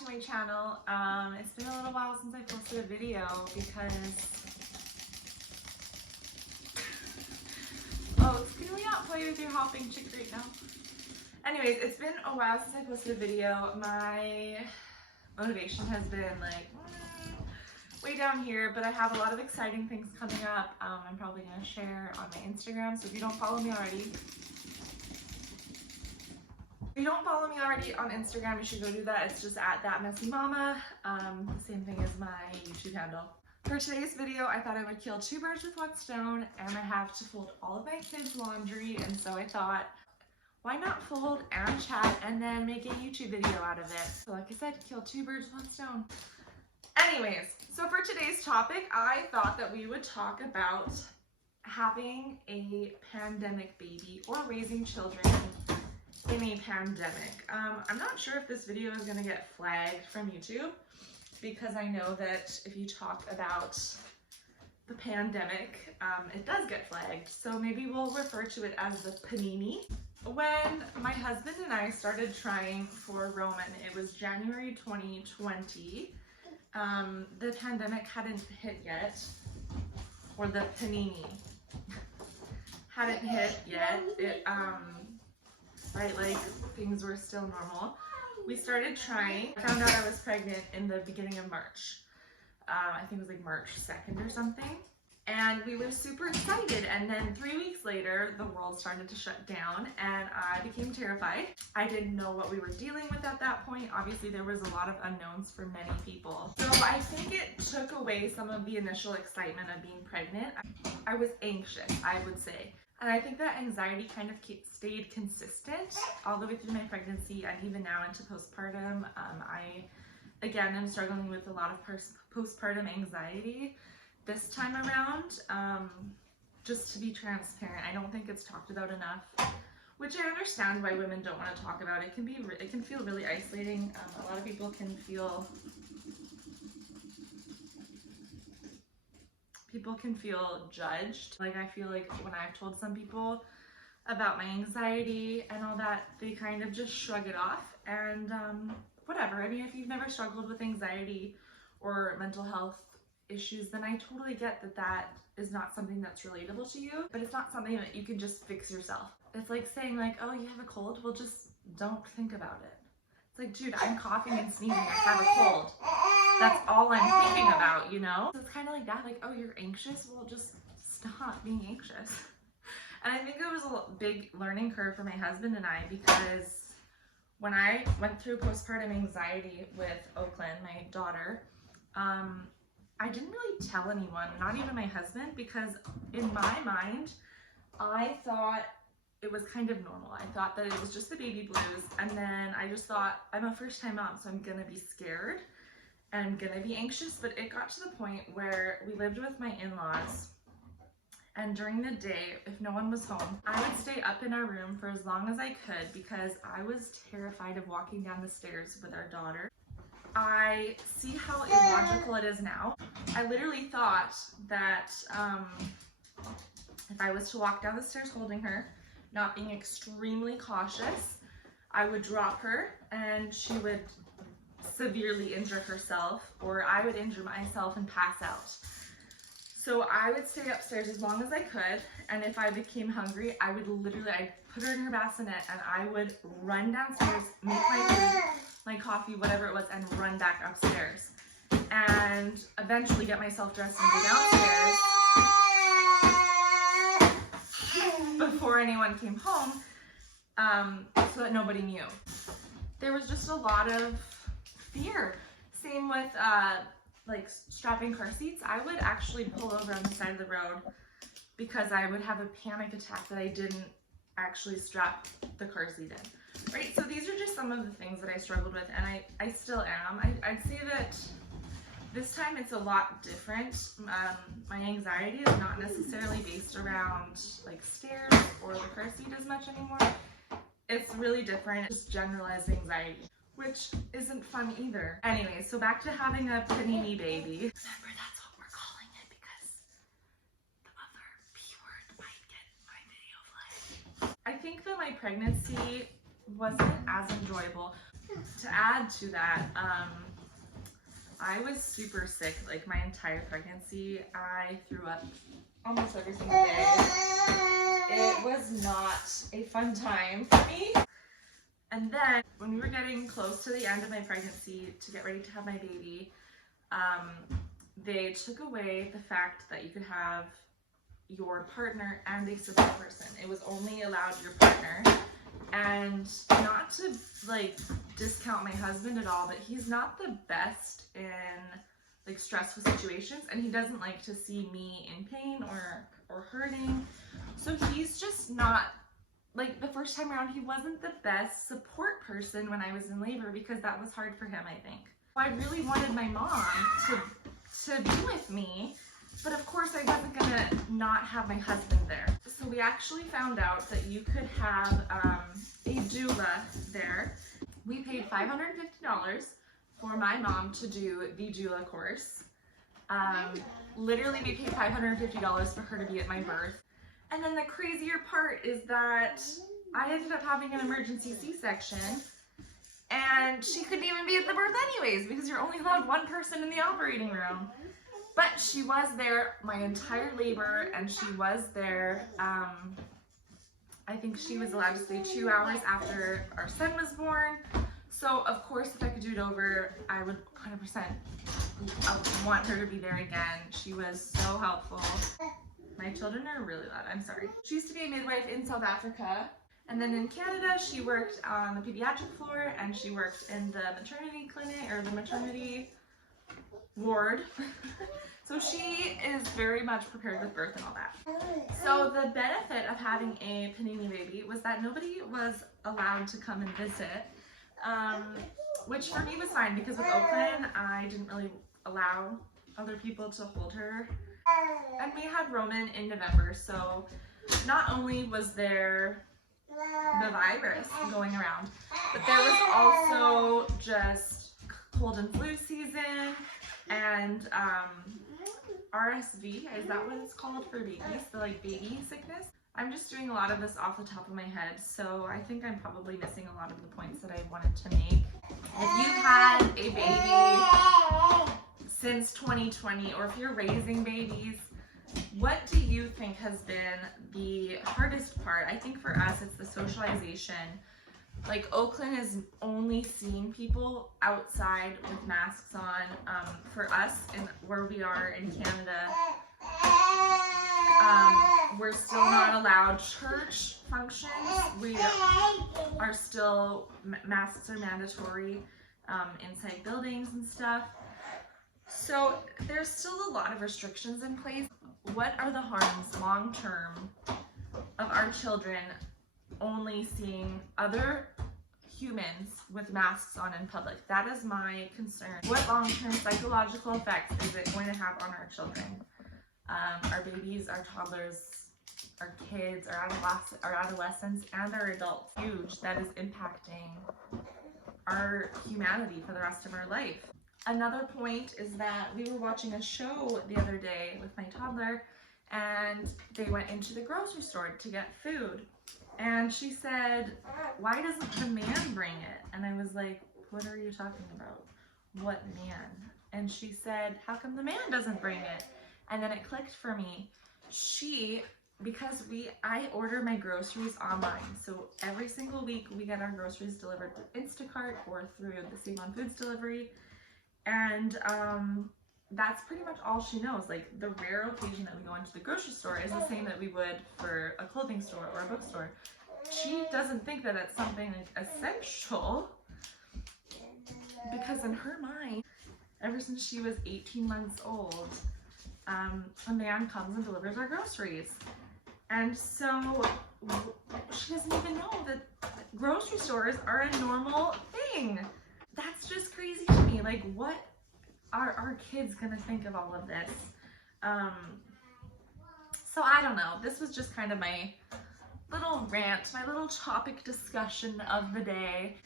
to my channel. It's been a little while since I posted a video because can we not play with your hopping chick right now? Anyways, it's been a while since I posted a video. My motivation has been like way down here, but I have a lot of exciting things coming up. I'm probably going to share on my Instagram, so if you don't follow me already, on Instagram, you should go do that. It's just at ThatMessyMama, the same thing as my YouTube handle. For today's video, I thought I would kill two birds with one stone, and I have to fold all of my kids' laundry, and so I thought, why not fold and chat and then make a YouTube video out of it? So like I said, kill two birds with one stone. Anyways, so for today's topic, I thought that we would talk about having a pandemic baby or raising children in a pandemic. I'm not sure if this video is going to get flagged from YouTube, because I know that if you talk about the pandemic, it does get flagged. So maybe we'll refer to it as the panini. When my husband and I started trying for Roman, it was January 2020. The pandemic hadn't hit yet, or the panini hadn't hit yet. Right, like things were still normal. We started trying. I found out I was pregnant in the beginning of March. I think it was like March 2nd or something. And we were super excited. And then 3 weeks later, the world started to shut down and I became terrified. I didn't know what we were dealing with at that point. Obviously, there was a lot of unknowns for many people. So I think it took away some of the initial excitement of being pregnant. I was anxious, I would say. And I think that anxiety kind of stayed consistent all the way through my pregnancy and even now into postpartum. I, again, am struggling with a lot of postpartum anxiety this time around. Just to be transparent, I don't think it's talked about enough, which I understand why women don't want to talk about. It can feel really isolating. A lot of people can feel judged. Like, I feel like when I've told some people about my anxiety and all that, they kind of just shrug it off and whatever. I mean, if you've never struggled with anxiety or mental health issues, then I totally get that that is not something that's relatable to you, but it's not something that you can just fix yourself. It's like saying like, oh, you have a cold? Well, just don't think about it. It's like, dude, I'm coughing and sneezing, I have a cold. That's all I'm thinking about, you know? So it's kind of like that, like, oh, you're anxious? Well, just stop being anxious. And I think it was a big learning curve for my husband and I, because when I went through postpartum anxiety with Oakland, my daughter, I didn't really tell anyone, not even my husband, because in my mind, I thought it was kind of normal. I thought that it was just the baby blues, and then I just thought, I'm a first-time mom, so I'm gonna be scared. I'm gonna be anxious, but it got to the point where we lived with my in-laws, and during the day, if no one was home, I would stay up in our room for as long as I could because I was terrified of walking down the stairs with our daughter. I see how illogical it is now. I literally thought that if I was to walk down the stairs holding her, not being extremely cautious, I would drop her and she would severely injure herself, or I would injure myself and pass out. So I would stay upstairs as long as I could, and if I became hungry, I'd put her in her bassinet and I would run downstairs, make my food, my coffee, whatever it was, and run back upstairs. And eventually get myself dressed and go downstairs before anyone came home, so that nobody knew. There was just a lot of fear. Same with like strapping car seats. I would actually pull over on the side of the road because I would have a panic attack that I didn't actually strap the car seat in. Right, so these are just some of the things that I struggled with, and I still am. I'd say that this time it's a lot different. My anxiety is not necessarily based around like stairs or the car seat as much anymore. It's really different, just generalized anxiety, which isn't fun either. Anyway, so back to having a panini baby. Remember, that's what we're calling it because the other P word might get my video flagged. I think that my pregnancy wasn't as enjoyable. to add to that, I was super sick, like my entire pregnancy. I threw up almost every single day. It was not a fun time for me. And then when we were getting close to the end of my pregnancy to get ready to have my baby, they took away the fact that you could have your partner and a support person. It was only allowed your partner. And not to like discount my husband at all, but he's not the best in like stressful situations, and he doesn't like to see me in pain or hurting. So he's just not, like the first time around, he wasn't the best support person when I was in labor, because that was hard for him, I think. I really wanted my mom to be with me, but of course I wasn't gonna not have my husband there. So we actually found out that you could have a doula there. We paid $550 for my mom to do the doula course. Literally we paid $550 for her to be at my birth. And then the crazier part is that I ended up having an emergency C-section, and she couldn't even be at the birth anyways, because you're only allowed one person in the operating room. But she was there my entire labor, and she was there, I think she was allowed to stay 2 hours after our son was born. So of course, if I could do it over, I would 100% want her to be there again. She was so helpful. My children are really loud, I'm sorry. She used to be a midwife in South Africa. And then in Canada, she worked on the pediatric floor, and she worked in the maternity clinic, or the maternity ward. So she is very much prepared with birth and all that. So the benefit of having a panini baby was that nobody was allowed to come and visit, which for me was fine, because with Oakland, I didn't really allow other people to hold her. And we had Roman in November, so not only was there the virus going around, but there was also just cold and flu season, and RSV, is that what it's called for babies? The like baby sickness? I'm just doing a lot of this off the top of my head, so I think I'm probably missing a lot of the points that I wanted to make. If you've had a baby since 2020, or if you're raising babies, what do you think has been the hardest part? I think for us, it's the socialization. Like Oakland is only seeing people outside with masks on. For us, and where we are in Canada, we're still not allowed church functions. We are still, masks are mandatory inside buildings and stuff. So there's still a lot of restrictions in place. What are the harms long term of our children only seeing other humans with masks on in public? That is my concern. What long-term psychological effects is it going to have on our children? Our babies, our toddlers, our kids, our adolescents, and our adults. Huge. That is impacting our humanity for the rest of our life. Another point is that we were watching a show the other day with my toddler, and they went into the grocery store to get food. And she said, "Why doesn't the man bring it?" And I was like, "What are you talking about? What man?" And she said, "How come the man doesn't bring it?" And then it clicked for me. Because I order my groceries online. So every single week we get our groceries delivered to Instacart or through the Save on Foods delivery. And that's pretty much all she knows. Like the rare occasion that we go into the grocery store is the same that we would for a clothing store or a bookstore. She doesn't think that it's something like essential, because in her mind, ever since she was 18 months old, a man comes and delivers our groceries. And so she doesn't even know that grocery stores are a normal thing. That's just crazy to me. Like, what are our kids gonna think of all of this? So I don't know. This was just kind of my little rant, my little topic discussion of the day.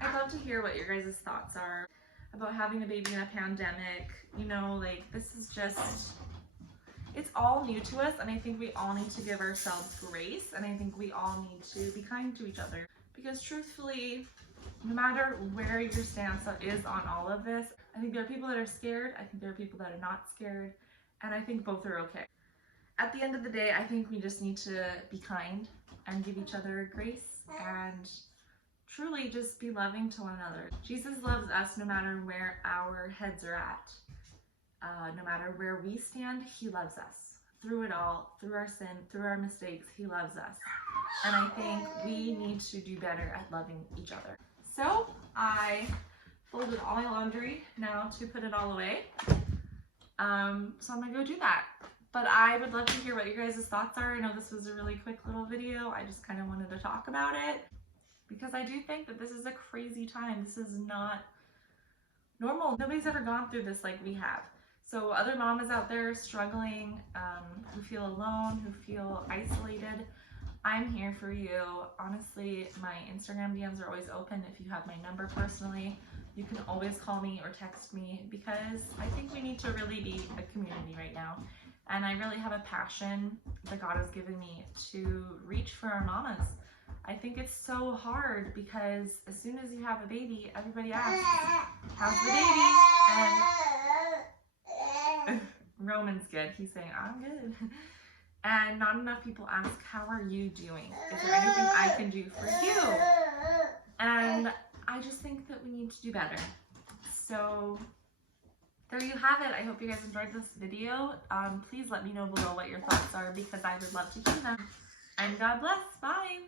I'd love to hear what your guys' thoughts are about having a baby in a pandemic. You know, like, this is just, it's all new to us, and I think we all need to give ourselves grace, and I think we all need to be kind to each other, because truthfully, no matter where your stance is on all of this, I think there are people that are scared, I think there are people that are not scared, and I think both are okay. At the end of the day, I think we just need to be kind and give each other grace and truly just be loving to one another. Jesus loves us no matter where our heads are at. No matter where we stand, he loves us. Through it all, through our sin, through our mistakes, he loves us. And I think we need to do better at loving each other. So I folded all my laundry now to put it all away. So I'm gonna go do that. But I would love to hear what your guys' thoughts are. I know this was a really quick little video. I just kind of wanted to talk about it because I do think that this is a crazy time. This is not normal. Nobody's ever gone through this like we have. So other mamas out there struggling, who feel alone, who feel isolated, I'm here for you. Honestly, my Instagram DMs are always open. If you have my number personally, you can always call me or text me because I think we need to really be a community right now. And I really have a passion that God has given me to reach for our mamas. I think it's so hard because as soon as you have a baby, everybody asks, how's the baby? And Roman's good. He's saying, I'm good. And not enough people ask, how are you doing? Is there anything I can do for you? And I just think that we need to do better. So there you have it. I hope you guys enjoyed this video. Please let me know below what your thoughts are because I would love to hear them. And God bless. Bye.